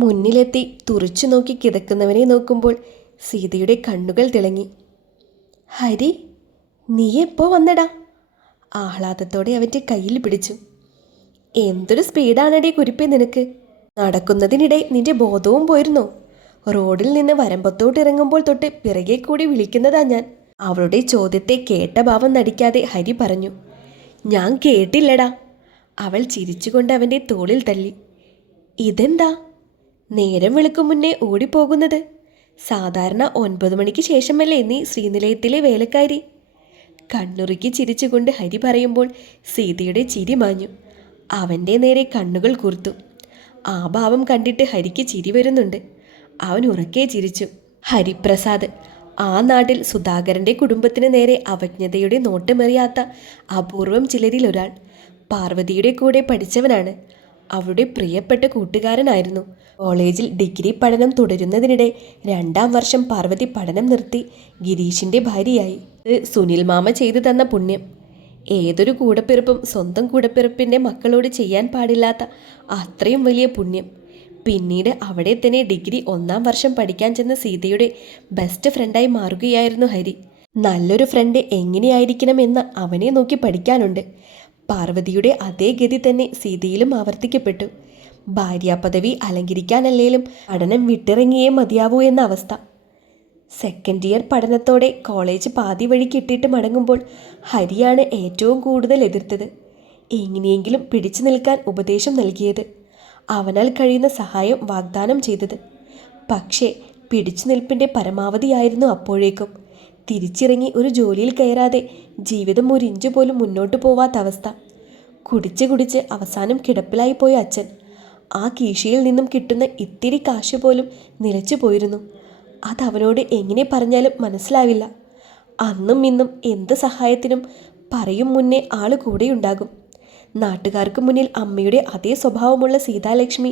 മുന്നിലെത്തി തുറിച്ചു നോക്കി കിടക്കുന്നവനെ നോക്കുമ്പോൾ സീതയുടെ കണ്ണുകൾ തിളങ്ങി. ഹരി, നീ എപ്പോ വന്നടാ? ആഹ്ലാദത്തോടെ അവൻ്റെ കയ്യിൽ പിടിച്ചു. എന്തൊരു സ്പീഡാണടേ കുരിപ്പേ നിനക്ക്. നടക്കുന്നതിനിടെ നിന്റെ ബോധവും പോയിരുന്നോ? റോഡിൽ നിന്ന് വരമ്പത്തോട്ട് ഇറങ്ങുമ്പോൾ തൊട്ട് പിറകെ കൂടി വിളിക്കുന്നതാ ഞാൻ. അവളുടെ ചോദ്യത്തെ കേട്ട ഭാവം നടിക്കാതെ ഹരി പറഞ്ഞു. ഞാൻ കേട്ടില്ലടാ. അവൾ ചിരിച്ചുകൊണ്ട് അവൻ്റെ തോളിൽ തല്ലി. ഇതെന്താ നേരം വെളുക്കും മുന്നേ ഓടിപ്പോകുന്നത്? സാധാരണ 9 മണിക്ക് ശേഷമല്ലേ നീ ശ്രീനിലയത്തിലെ വേലക്കാരി? കണ്ണുറുക്കി ചിരിച്ചുകൊണ്ട് ഹരി പറയുമ്പോൾ സീതയുടെ ചിരി മാഞ്ഞു. അവൻ്റെ നേരെ കണ്ണുകൾ കൂർത്തു. ആ ഭാവം കണ്ടിട്ട് ഹരിക്ക് ചിരി വരുന്നുണ്ട്. അവൻ ഉറക്കെ ചിരിച്ചു. ഹരിപ്രസാദ്, ആ നാട്ടിൽ സുധാകരൻ്റെ കുടുംബത്തിന് നേരെ അവജ്ഞതയുടെ നോട്ടമെറിയാത്ത അപൂർവം ചിലരിൽ ഒരാൾ. പാർവതിയുടെ കൂടെ പഠിച്ചവനാണ്. അവളുടെ പ്രിയപ്പെട്ട കൂട്ടുകാരനായിരുന്നു. കോളേജിൽ ഡിഗ്രി പഠനം തുടരുന്നതിനിടെ 2ാം വർഷം പാർവതി പഠനം നിർത്തി ഗിരീഷിൻ്റെ ഭാര്യയായി. സുനിൽ മാമ ചെയ്തു തന്ന പുണ്യം. ഏതൊരു കൂടപ്പിറപ്പും സ്വന്തം കൂടപ്പിറപ്പിൻ്റെ മക്കളോട് ചെയ്യാൻ പാടില്ലാത്ത അത്രയും വലിയ പുണ്യം. പിന്നീട് അവിടെ തന്നെ ഡിഗ്രി 1ാം വർഷം പഠിക്കാൻ ചെന്ന സീതയുടെ ബെസ്റ്റ് ഫ്രണ്ടായി മാറുകയായിരുന്നു ഹരി. നല്ലൊരു ഫ്രണ്ട് എങ്ങനെയായിരിക്കണമെന്ന് അവനെ നോക്കി പഠിക്കാനുണ്ട്. പാർവതിയുടെ അതേ ഗതി തന്നെ സീതയിലും ആവർത്തിക്കപ്പെട്ടു. ഭാര്യാപദവി അലങ്കരിക്കാനല്ലേലും പഠനം വിട്ടിറങ്ങിയേ മതിയാവൂ എന്ന അവസ്ഥ. 2nd ഇയർ പഠനത്തോടെ കോളേജ് പാതി വഴിക്ക് ഇട്ടിട്ട് മടങ്ങുമ്പോൾ ഹരിയാണ് ഏറ്റവും കൂടുതൽ എതിർത്തത്. എങ്ങനെയെങ്കിലും പിടിച്ചു നിൽക്കാൻ ഉപദേശം നൽകിയത്, അവനാൽ കഴിയുന്ന സഹായം വാഗ്ദാനം ചെയ്തത്. പക്ഷേ പിടിച്ചു നിൽപ്പിൻ്റെ പരമാവധിയായിരുന്നു അപ്പോഴേക്കും. തിരിച്ചിറങ്ങി ഒരു ജോലിയിൽ കയറാതെ ജീവിതം ഒരു ഇഞ്ച് പോലും മുന്നോട്ട് പോവാത്ത അവസ്ഥ. കുടിച്ച് കുടിച്ച് അവസാനം കിടപ്പിലായി പോയ അച്ഛൻ. ആ കീശയിൽ നിന്നും കിട്ടുന്ന ഇത്തിരി കാശ് പോലും നിലച്ചു പോയിരുന്നു. അതവനോട് എങ്ങനെ പറഞ്ഞാലും മനസ്സിലാവില്ല. അന്നും ഇന്നും എന്ത് സഹായത്തിനും പറയും മുന്നേ ആള് കൂടെയുണ്ടാകും. നാട്ടുകാർക്ക് മുന്നിൽ അമ്മയുടെ അതേ സ്വഭാവമുള്ള സീതാലക്ഷ്മി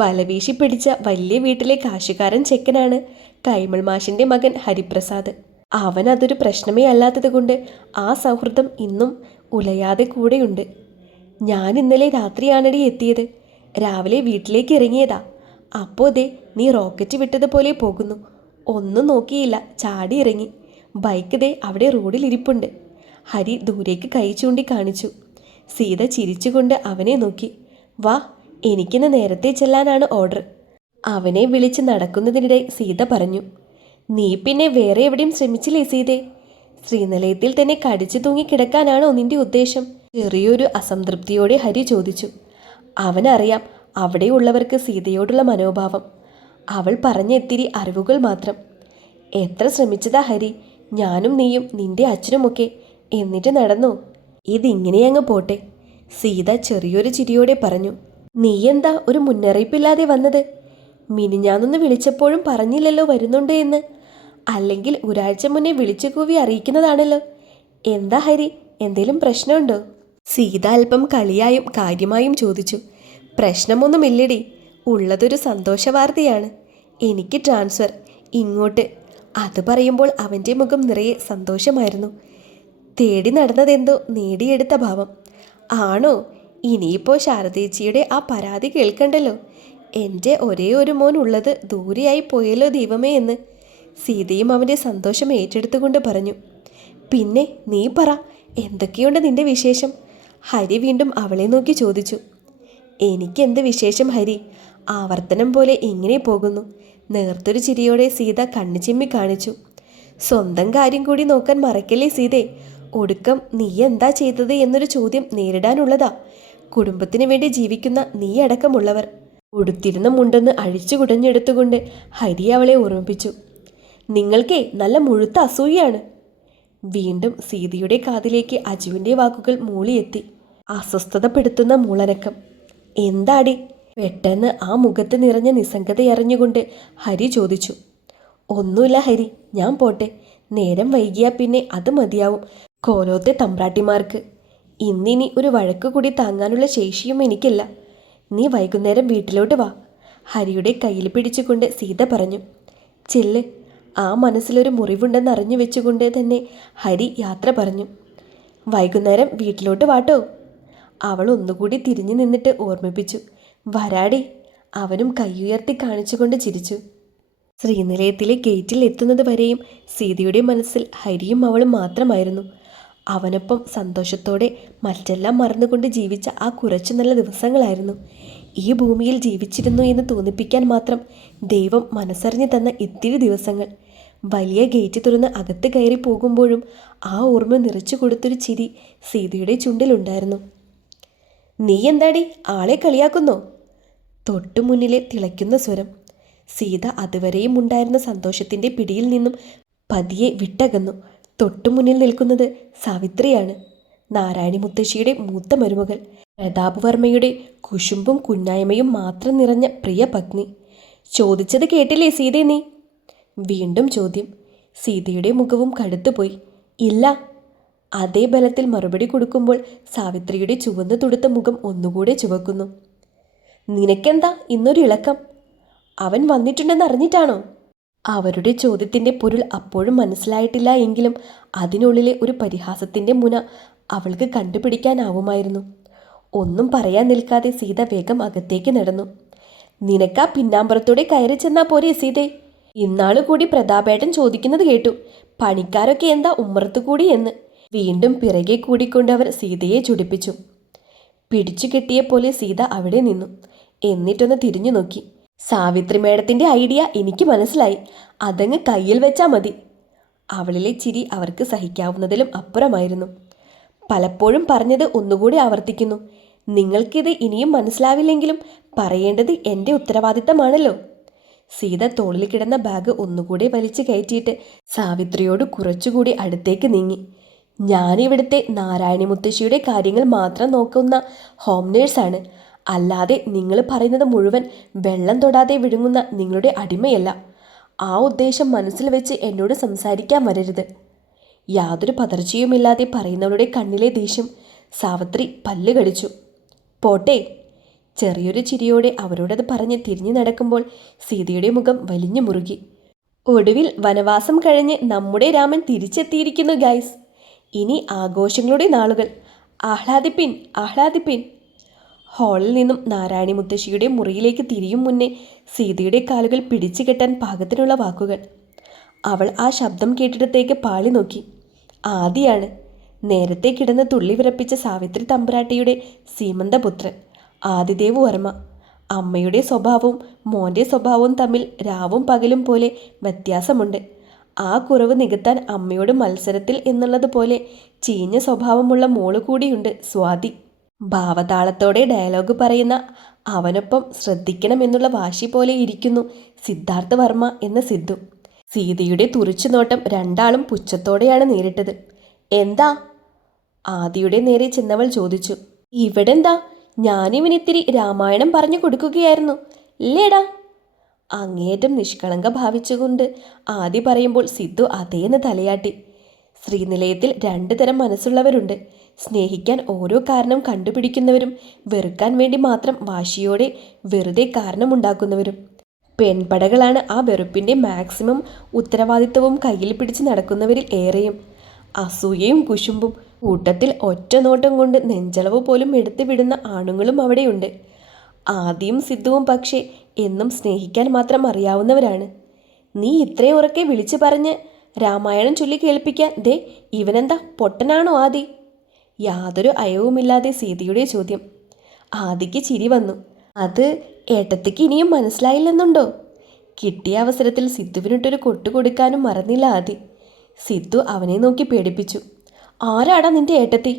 വലവീശി പിടിച്ച വലിയ വീട്ടിലെ കാശുകാരൻ ചെക്കനാണ് കൈമൾ മാഷിൻ്റെ മകൻ ഹരിപ്രസാദ്. അവൻ അതൊരു പ്രശ്നമേ അല്ലാത്തത് കൊണ്ട് ആ സൗഹൃദം ഇന്നും ഉലയാതെ കൂടെയുണ്ട്. ഞാൻ ഇന്നലെ രാത്രിയാണടി എത്തിയത്. രാവിലെ വീട്ടിലേക്ക് ഇറങ്ങിയതാ. അപ്പോൾ ദേ നീ റോക്കറ്റ് വിട്ടതുപോലെ പോകുന്നു. ഒന്നും നോക്കിയില്ല, ചാടി ഇറങ്ങി. ബൈക്ക് ദേ അവിടെ റോഡിൽ ഇരിപ്പുണ്ട്. ഹരി ദൂരേക്ക് കൈ ചൂണ്ടി കാണിച്ചു. സീത ചിരിച്ചുകൊണ്ട് അവനെ നോക്കി. വാ, എനിക്കിന്ന് നേരത്തെ ചെല്ലാനാണ് ഓർഡർ. അവനെ വിളിച്ച് നടക്കുന്നതിനിടെ സീത പറഞ്ഞു. നീ പിന്നെ വേറെ എവിടെയും ശ്രമിച്ചില്ലേ സീതേ? ശ്രീനിലയത്തിൽ തന്നെ കടിച്ചു തൂങ്ങി കിടക്കാനാണോ നിന്റെ ഉദ്ദേശം? ചെറിയൊരു അസംതൃപ്തിയോടെ ഹരി ചോദിച്ചു. അവനറിയാം അവിടെയുള്ളവർക്ക് സീതയോടുള്ള മനോഭാവം. അവൾ പറഞ്ഞ ഇത്തിരി അറിവുകൾ മാത്രം. എത്ര ശ്രമിച്ചതാ ഹരി, ഞാനും നീയും നിന്റെ അച്ഛനുമൊക്കെ. എന്നിട്ട് നടന്നോ? ഇതിങ്ങനെ അങ്ങ് പോട്ടെ. സീത ചെറിയൊരു ചിരിയോടെ പറഞ്ഞു. നീ എന്താ ഒരു മുന്നറിയിപ്പില്ലാതെ വന്നത്? മിനിഞ്ഞാന്നൊന്ന് വിളിച്ചപ്പോഴും പറഞ്ഞില്ലല്ലോ വരുന്നുണ്ട് എന്ന്. അല്ലെങ്കിൽ ഒരാഴ്ച മുന്നേ വിളിച്ചു കൂവി അറിയിക്കുന്നതാണല്ലോ. എന്താ ഹരി, എന്തേലും പ്രശ്നമുണ്ടോ? സീത അല്പം കളിയായും കാര്യമായും ചോദിച്ചു. പ്രശ്നമൊന്നുമില്ലടി, ഉള്ളതൊരു സന്തോഷ വാർത്തയാണ്. എനിക്ക് ട്രാൻസ്ഫർ ഇങ്ങോട്ട്. അത് പറയുമ്പോൾ അവൻ്റെ മുഖം നിറയെ സന്തോഷമായിരുന്നു. തേടി നടന്നതെന്തോ നേടിയെടുത്ത ഭാവം. ആണോ? ഇനിയിപ്പോൾ ശാരദേച്ചിയുടെ ആ പരാതി കേൾക്കണ്ടല്ലോ. എൻ്റെ ഒരേ ഒരു മോൻ ഉള്ളത് ദൂരെയായി പോയല്ലോ ദൈവമേ എന്ന് സീതയും അവൻ്റെ സന്തോഷം ഏറ്റെടുത്തുകൊണ്ട് പറഞ്ഞു. പിന്നെ നീ പറ, എന്തൊക്കെയുണ്ട് നിന്റെ വിശേഷം? ഹരി വീണ്ടും അവളെ നോക്കി ചോദിച്ചു. എനിക്കെന്ത് വിശേഷം ഹരി, ആവർത്തനം പോലെ ഇങ്ങനെ പോകുന്നു. നേർത്തൊരു ചിരിയോടെ സീത കണ്ണു ചിമ്മി കാണിച്ചു. സ്വന്തം കാര്യം കൂടി നോക്കാൻ മറക്കല്ലേ സീതേ. ഒടുക്കം നീ എന്താ ചെയ്തത് എന്നൊരു ചോദ്യം നേരിടാനുള്ളതാ. കുടുംബത്തിന് വേണ്ടി ജീവിക്കുന്ന നീ അടക്കമുള്ളവർ. ഉടുത്തിരുന്ന മുണ്ടെന്ന് അഴിച്ചു കുടഞ്ഞെടുത്തുകൊണ്ട് ഹരി അവളെ ഓർമ്മിപ്പിച്ചു. നിങ്ങൾക്കേ നല്ല മുഴുത്ത അസൂയാണ്. വീണ്ടും സീതയുടെ കാതിലേക്ക് അജുവിൻ്റെ വാക്കുകൾ മൂളിയെത്തി. അസ്വസ്ഥതപ്പെടുത്തുന്ന മൂളനക്കം. എന്താടി? പെട്ടെന്ന് ആ മുഖത്ത് നിറഞ്ഞ നിസ്സംഗതയറിഞ്ഞുകൊണ്ട് ഹരി ചോദിച്ചു. ഒന്നുമില്ല ഹരി, ഞാൻ പോട്ടെ. നേരം വൈകിയാൽ പിന്നെ അത് മതിയാവും കോലോത്തെ തമ്പ്രാട്ടിമാർക്ക്. ഇന്നിനി ഒരു വഴക്ക് കൂടി താങ്ങാനുള്ള ശേഷിയും എനിക്കില്ല. നീ വൈകുന്നേരം വീട്ടിലോട്ട് വാ. ഹരിയുടെ കയ്യിൽ പിടിച്ചുകൊണ്ട് സീത പറഞ്ഞു. ചെല്ല്. ആ മനസ്സിലൊരു മുറിവുണ്ടെന്ന് അറിഞ്ഞു വെച്ചുകൊണ്ട് തന്നെ ഹരി യാത്ര പറഞ്ഞു. വൈകുന്നേരം വീട്ടിലോട്ട് വാട്ടോ. അവൾ ഒന്നുകൂടി തിരിഞ്ഞു നിന്നിട്ട് ഓർമ്മിപ്പിച്ചു. വരാടി. അവനും കൈയുയർത്തി കാണിച്ചുകൊണ്ട് ചിരിച്ചു. ശ്രീനിലയത്തിലെ ഗേറ്റിൽ എത്തുന്നത് വരെയും സീതയുടെ മനസ്സിൽ ഹരിയും അവളും മാത്രമായിരുന്നു. അവനൊപ്പം സന്തോഷത്തോടെ മറ്റെല്ലാം മറന്നുകൊണ്ട് ജീവിച്ച ആ കുറച്ചു നല്ല ദിവസങ്ങളായിരുന്നു. ഈ ഭൂമിയിൽ ജീവിച്ചിരുന്നു എന്ന് തോന്നിപ്പിക്കാൻ മാത്രം ദൈവം മനസ്സറിഞ്ഞു തന്ന ഇത്തിരി ദിവസങ്ങൾ. വലിയ ഗേറ്റ് തുറന്ന് അകത്ത് കയറി പോകുമ്പോഴും ആ ഓർമ്മ നിറച്ചു കൊടുത്തൊരു ചിരി സീതയുടെ ചുണ്ടിലുണ്ടായിരുന്നു. നീ എന്താടി ആളെ കളിയാക്കുന്നോ? തൊട്ടു മുന്നിലെ തിളയ്ക്കുന്ന സ്വരം. സീത അതുവരെയും ഉണ്ടായിരുന്ന സന്തോഷത്തിൻ്റെ പിടിയിൽ നിന്നും പതിയെ വിട്ടകന്നു. തൊട്ടുമുന്നിൽ നിൽക്കുന്നത് സാവിത്രിയാണ്, നാരായണി മുത്തശ്ശിയുടെ മൂത്ത മരുമകൾ, പ്രതാപവർമ്മയുടെ കുശുമ്പും കുഞ്ഞായ്മയും മാത്രം നിറഞ്ഞ പ്രിയ പത്നി. ചോദിച്ചത് കേട്ടില്ലേ സീതേ നീ? വീണ്ടും ചോദ്യം. സീതയുടെ മുഖവും കടുത്തുപോയി. ഇല്ല. അതേ ബലത്തിൽ മറുപടി കൊടുക്കുമ്പോൾ സാവിത്രിയുടെ ചുവന്നു തുടുത്ത മുഖം ഒന്നുകൂടെ ചുവക്കുന്നു. നിനക്കെന്താ ഇന്നൊരു ഇളക്കം? അവൻ വന്നിട്ടുണ്ടെന്ന് അറിഞ്ഞിട്ടാണോ? അവരുടെ ചോദ്യത്തിൻ്റെ പൊരുൾ അപ്പോഴും മനസ്സിലായിട്ടില്ല എങ്കിലും അതിനുള്ളിലെ ഒരു പരിഹാസത്തിൻ്റെ മുന അവൾക്ക് കണ്ടുപിടിക്കാനാവുമായിരുന്നു. ഒന്നും പറയാൻ നിൽക്കാതെ സീത വേഗം അകത്തേക്ക് നടന്നു. നിനക്കാ പിന്നാമ്പുറത്തോടെ കയറി ചെന്നാ പോരെ സീതേ? ഇന്നാളു കൂടി പ്രതാപേട്ടൻ ചോദിക്കുന്നത് കേട്ടു, പണിക്കാരൊക്കെ എന്താ ഉമ്മറത്തുകൂടി എന്ന്. വീണ്ടും പിറകെ കൂടിക്കൊണ്ട് അവർ സീതയെ ചുടിപ്പിച്ചു. പിടിച്ചു കെട്ടിയ പോലെ സീത അവിടെ നിന്നു. എന്നിട്ടൊന്ന് തിരിഞ്ഞു നോക്കി. സാവിത്രി മേഡത്തിൻ്റെ ഐഡിയ എനിക്ക് മനസ്സിലായി, അതങ്ങ് കയ്യിൽ വെച്ചാൽ മതി. അവളിലെ ചിരി അവർക്ക് സഹിക്കാവുന്നതിലും അപ്പുറമായിരുന്നു. പലപ്പോഴും പറഞ്ഞത് ഒന്നുകൂടി ആവർത്തിക്കുന്നു. നിങ്ങൾക്കിത് ഇനിയും മനസ്സിലാവില്ലെങ്കിലും പറയേണ്ടത് എൻ്റെ ഉത്തരവാദിത്തമാണല്ലോ. സീത തോളിൽ കിടന്ന ബാഗ് ഒന്നുകൂടി വലിച്ചു കയറ്റിയിട്ട് സാവിത്രിയോട് കുറച്ചുകൂടി അടുത്തേക്ക് നീങ്ങി. ഞാനിവിടുത്തെ നാരായണി മുത്തശ്ശിയുടെ കാര്യങ്ങൾ മാത്രം നോക്കുന്ന ഹോം നേഴ്സാണ്, അല്ലാതെ നിങ്ങൾ പറയുന്നത് മുഴുവൻ വെള്ളം തൊടാതെ വിഴുങ്ങുന്ന നിങ്ങളുടെ അടിമയല്ല. ആ ഉദ്ദേശം മനസ്സിൽ വെച്ച് എന്നോട് സംസാരിക്കാൻ വരരുത്. യാതൊരു പതർച്ചയുമില്ലാതെ പറയുന്നവരുടെ കണ്ണിലെ ദേഷ്യം സാവിത്രി പല്ല് കടിച്ചു. പോട്ടെ. ചെറിയൊരു ചിരിയോടെ അവരോടത് പറഞ്ഞ് തിരിഞ്ഞു നടക്കുമ്പോൾ സീതയുടെ മുഖം വലിഞ്ഞു മുറുകി. ഒടുവിൽ വനവാസം കഴിഞ്ഞ് നമ്മുടെ രാമൻ തിരിച്ചെത്തിയിരിക്കുന്നു ഗൈസ്. ഇനി ആഘോഷങ്ങളുടെ നാളുകൾ. ആഹ്ലാദിപ്പിൻ, ആഹ്ലാദിപ്പിൻ. ഹാളിൽ നിന്നും നാരായണി മുത്തശ്ശിയുടെ മുറിയിലേക്ക് തിരിയും മുന്നേ സീതയുടെ കാലുകൾ പിടിച്ചു കെട്ടാൻ പാകത്തിനുള്ള വാക്കുകൾ. അവൾ ആ ശബ്ദം കേട്ടിടത്തേക്ക് പാളി നോക്കി. ആദിയാണ്, നേരത്തെ കിടന്ന് തുള്ളി വിറപ്പിച്ച സാവിത്രി തമ്പുരാട്ടിയുടെ സീമന്തപുത്രൻ ആദിദേവ് വർമ്മ. അമ്മയുടെ സ്വഭാവവും മോൻ്റെ സ്വഭാവവും തമ്മിൽ രാവും പകലും പോലെ വ്യത്യാസമുണ്ട്. ആ കുറവ് നികത്താൻ അമ്മയോട് മത്സരത്തിൽ എന്നുള്ളതുപോലെ ചീഞ്ഞ സ്വഭാവമുള്ള മോള് കൂടിയുണ്ട് സ്വാതി. ഭാവതാളത്തോടെ ഡയലോഗ് പറയുന്ന അവനൊപ്പം ശ്രദ്ധിക്കണമെന്നുള്ള വാശി പോലെ ഇരിക്കുന്നു സിദ്ധാർത്ഥ വർമ്മ എന്ന സിദ്ധു. സീതയുടെ തുറിച്ചുനോട്ടം രണ്ടാളും പുച്ഛത്തോടെയാണ് നേരിട്ടത്. എന്താ? ആദിയുടെ നേരെ ചെന്നവൾ ചോദിച്ചു. ഇവിടെന്താ, ഞാനിവനിത്തിരി രാമായണം പറഞ്ഞു കൊടുക്കുകയായിരുന്നു ഇല്ലേടാ? അങ്ങേയറ്റം നിഷ്കളങ്ക ഭാവിച്ചുകൊണ്ട് ആദി പറയുമ്പോൾ സിദ്ധു അതേന്ന് തലയാട്ടി. ശ്രീനിലയത്തിൽ രണ്ടു തരം മനസ്സുള്ളവരുണ്ട്. സ്നേഹിക്കാൻ ഓരോ കാരണം കണ്ടുപിടിക്കുന്നവരും വെറുക്കാൻ വേണ്ടി മാത്രം വാശിയോടെ വെറുതെ കാരണമുണ്ടാക്കുന്നവരും. പെൺപടകളാണ് ആ വെറുപ്പിൻ്റെ മാക്സിമം ഉത്തരവാദിത്വവും കയ്യിൽ പിടിച്ച് നടക്കുന്നവരിൽ ഏറെയും. അസൂയയും കുശുമ്പും കൂട്ടത്തിൽ ഒറ്റ നോട്ടം കൊണ്ട് നെഞ്ചളവ് പോലും എടുത്തു വിടുന്ന ആണുങ്ങളും അവിടെയുണ്ട്. ആദിയും സിദ്ധുവും പക്ഷേ എന്നും സ്നേഹിക്കാൻ മാത്രം അറിയാവുന്നവരാണ്. നീ ഇത്രയും ഉറക്കെ വിളിച്ചു പറഞ്ഞ് രാമായണം ചൊല്ലി കേൾപ്പിക്കാൻ ദേ ഇവനെന്താ പൊട്ടനാണോ ആദി? യാതൊരു അയവുമില്ലാതെ സീതയുടെ ചോദ്യം. ആദിക്ക് ചിരി വന്നു. അത് ഏട്ടത്തിക്ക് ഇനിയും മനസ്സിലായില്ലെന്നുണ്ടോ? കിട്ടിയ അവസരത്തിൽ സിദ്ധുവിനിട്ടൊരു കൊട്ടു കൊടുക്കാനും മറന്നില്ല ആദി. സിദ്ധു അവനെ നോക്കി പേടിപ്പിച്ചു. ആരാടാ നിന്റെ ഏട്ടത്തി?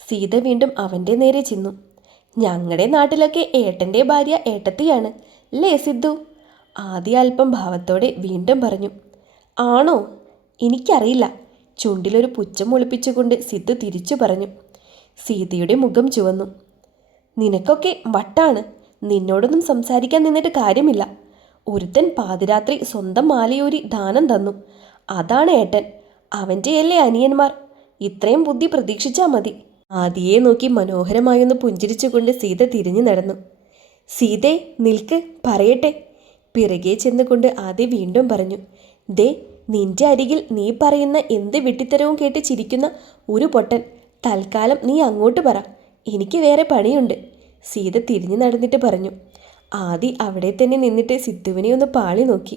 സീത വീണ്ടും അവൻ്റെ നേരെ ചെന്നു. ഞങ്ങളുടെ നാട്ടിലൊക്കെ ഏട്ടൻ്റെ ഭാര്യ ഏട്ടത്തിയാണ് അല്ലേ സിദ്ധു? ആദ്യ അല്പം ഭാവത്തോടെ വീണ്ടും പറഞ്ഞു. ആണോ? എനിക്കറിയില്ല. ചുണ്ടിലൊരു പുച്ഛം ഒളിപ്പിച്ചുകൊണ്ട് സിദ്ധു തിരിച്ചു പറഞ്ഞു. സീതയുടെ മുഖം ചുവന്നു. നിനക്കൊക്കെ വട്ടാണ്. നിന്നോടൊന്നും സംസാരിക്കാൻ നിന്നിട്ട് കാര്യമില്ല. ഒരുത്തൻ പാതിരാത്രി സ്വന്തം മാലയൂരി ദാനം തന്നു. അതാണ് ഏട്ടൻ. അവൻ്റെയല്ലേ അനിയന്മാർ. ഇത്രയും ബുദ്ധി പ്രതീക്ഷിച്ചാൽ മതി. ആദിയെ നോക്കി മനോഹരമായൊന്ന് പുഞ്ചിരിച്ചുകൊണ്ട് സീത തിരിഞ്ഞു നടന്നു. സീതേ നിൽക്ക്, പറയട്ടെ. പിറകെ ചെന്നുകൊണ്ട് ആദി വീണ്ടും പറഞ്ഞു. ദേ നിന്റെ അരികിൽ നീ പറയുന്ന എന്ത് വിട്ടിത്തരവും കേട്ട് ചിരിക്കുന്ന ഒരു പൊട്ടൻ. തൽക്കാലം നീ അങ്ങോട്ട് പറ, എനിക്ക് വേറെ പണിയുണ്ട്. സീത തിരിഞ്ഞു നടന്നിട്ട് പറഞ്ഞു. ആദി അവിടെ തന്നെ നിന്നിട്ട് സിദ്ധുവിനെ ഒന്ന് പാളി നോക്കി.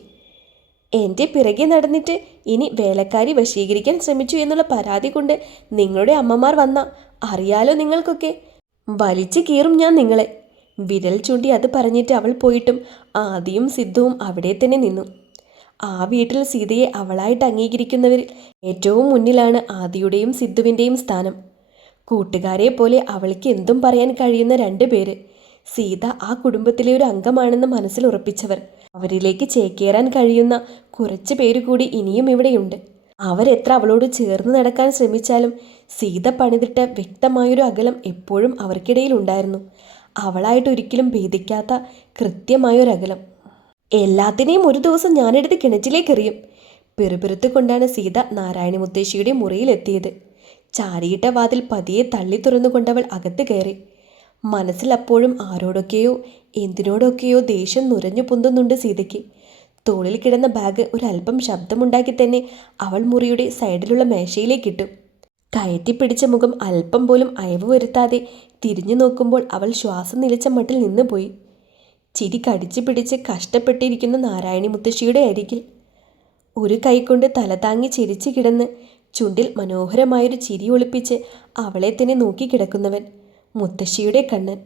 എൻ്റെ പിറകെ നടന്നിട്ട് ഇനി വേലക്കാരി വശീകരിക്കാൻ ശ്രമിച്ചു എന്നുള്ള പരാതി കൊണ്ട് നിങ്ങളുടെ അമ്മമാർ വന്ന അറിയാലോ നിങ്ങൾക്കൊക്കെ. വലിച്ചു കീറും ഞാൻ നിങ്ങളെ. വിരൽ ചൂണ്ടി അത് പറഞ്ഞിട്ട് അവൾ പോയിട്ടും ആദിയും സിദ്ധുവും അവിടെ തന്നെ നിന്നു. ആ വീട്ടിൽ സീതയെ അവളായിട്ട് അംഗീകരിക്കുന്നവരിൽ ഏറ്റവും മുന്നിലാണ് ആദിയുടെയും സിദ്ധുവിൻ്റെയും സ്ഥാനം. കൂട്ടുകാരെ പോലെ അവൾക്ക് എന്തും പറയാൻ കഴിയുന്ന 2 പേര്. സീത ആ കുടുംബത്തിലെ ഒരു അംഗമാണെന്ന് മനസ്സിൽ ഉറപ്പിച്ചവർ. അവരിലേക്ക് ചേക്കേറാൻ കഴിയുന്ന കുറച്ച് പേര് കൂടി ഇനിയും ഇവിടെയുണ്ട്. അവരെത്ര അവളോട് ചേർന്ന് നടക്കാൻ ശ്രമിച്ചാലും സീത പണിതിട്ട വ്യക്തമായൊരു അകലം എപ്പോഴും അവർക്കിടയിൽ ഉണ്ടായിരുന്നു. അവളായിട്ട് ഒരിക്കലും ഭേദിക്കാത്ത കൃത്യമായൊരകലം. എല്ലാത്തിനെയും ഒരു ദിവസം ഞാനെടുത്ത് കിണറ്റിലേക്ക് എറിയും. പിറുപിറുത്തു കൊണ്ടാണ് സീത നാരായണി മുത്തശ്ശിയുടെ മുറിയിലെത്തിയത്. ചാരിയിട്ട വാതിൽ പതിയെ തള്ളി തുറന്നുകൊണ്ടവൾ അകത്ത് കയറി. മനസ്സിൽ അപ്പോഴും ആരോടൊക്കെയോ എന്തിനോടൊക്കെയോ ദേഷ്യം നുരഞ്ഞു പൊന്തുന്നുണ്ട് സീതയ്ക്ക്. തോളിൽ കിടന്ന ബാഗ് ഒരല്പം ശബ്ദമുണ്ടാക്കി തന്നെ അവൾ മുറിയുടെ സൈഡിലുള്ള മേശയിലേക്കിട്ടു. കയറ്റിപ്പിടിച്ച മുഖം അല്പം പോലും അയവ് വരുത്താതെ തിരിഞ്ഞു നോക്കുമ്പോൾ അവൾ ശ്വാസം നിലച്ച മട്ടിൽ നിന്നുപോയി. ചിരി കടിച്ചു പിടിച്ച് കഷ്ടപ്പെട്ടിരിക്കുന്ന നാരായണി മുത്തശ്ശിയുടെ അരികിൽ ഒരു കൈകൊണ്ട് തലതാങ്ങി ചിരിച്ചു കിടന്ന് ചുണ്ടിൽ മനോഹരമായൊരു ചിരി ഒളിപ്പിച്ച് അവളെ തന്നെ നോക്കിക്കിടക്കുന്നവൻ മുത്തശ്ശിയുടെ കണ്ണൻ.